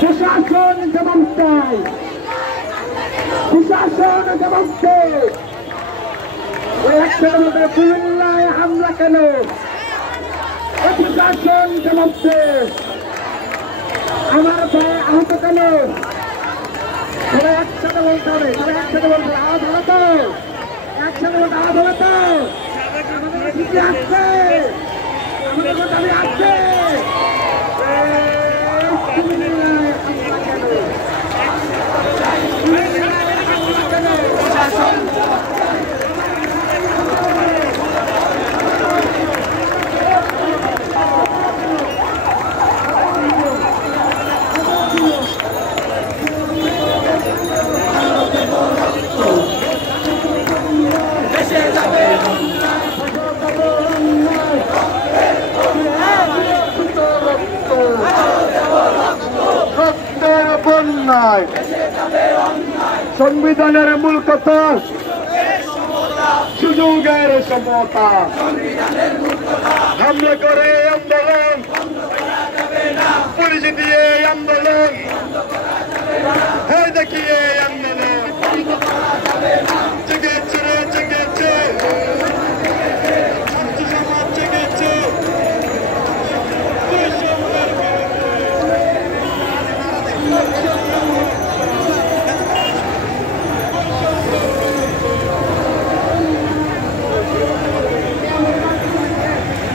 প্রশাসন জবাব দেয়, প্রশাসন জবাব দেয়। কুমিল্লায় হামলা কেন? প্রশাসন জবাব দেয়। আমার ভাই আহত কেন? সবাই একসাথে বলতে হবে, সবাই একসাথে বলতে হবে। আওয়াজ হলো তো? একসাথে বলতে আওয়াজ হলো তো? আমাদের ঠিকই আসছে, আমাদের মোটামুটি আসছে। সংবিধানের মূল কথা সুযোগের সমতা। হামলা করে আন্দোলন পরিচিতি